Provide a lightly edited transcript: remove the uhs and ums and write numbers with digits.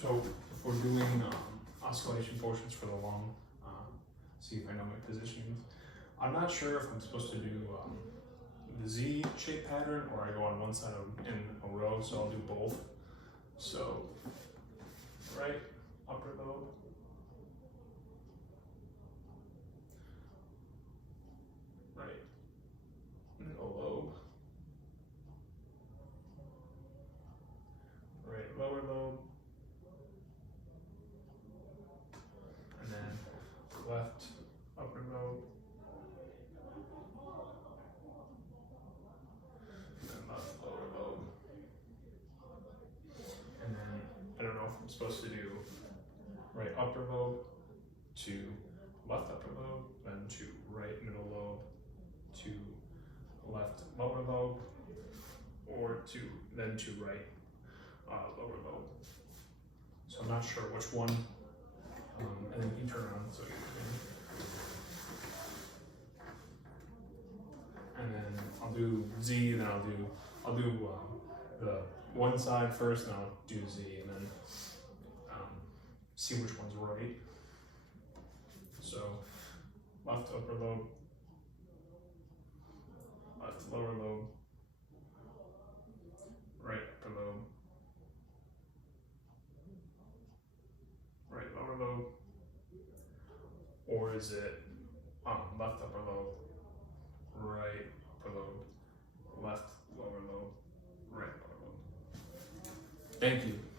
So if we're doing oscillation portions for the lung, see if I know my positionings. I'm not sure if I'm supposed to do the Z shape pattern or I go on one side in a row, so I'll do both. So right upper lobe, right middle lobe, right lower lobe, and then left upper lobe, and then left lower lobe. And then I don't know if I'm supposed to do right upper lobe to left upper lobe, then to right middle lobe to left lower lobe, or then to right lower lobe. So I'm not sure which one. And then you turn around so you can. And then I'll do Z, and then I'll do the one side first, and I'll do Z, and then see which one's right. So left upper lobe, left lower lobe, right upper lobe, right lower lobe, or is it left upper lobe, right upper lobe, left lower lobe, right lower lobe? Thank you.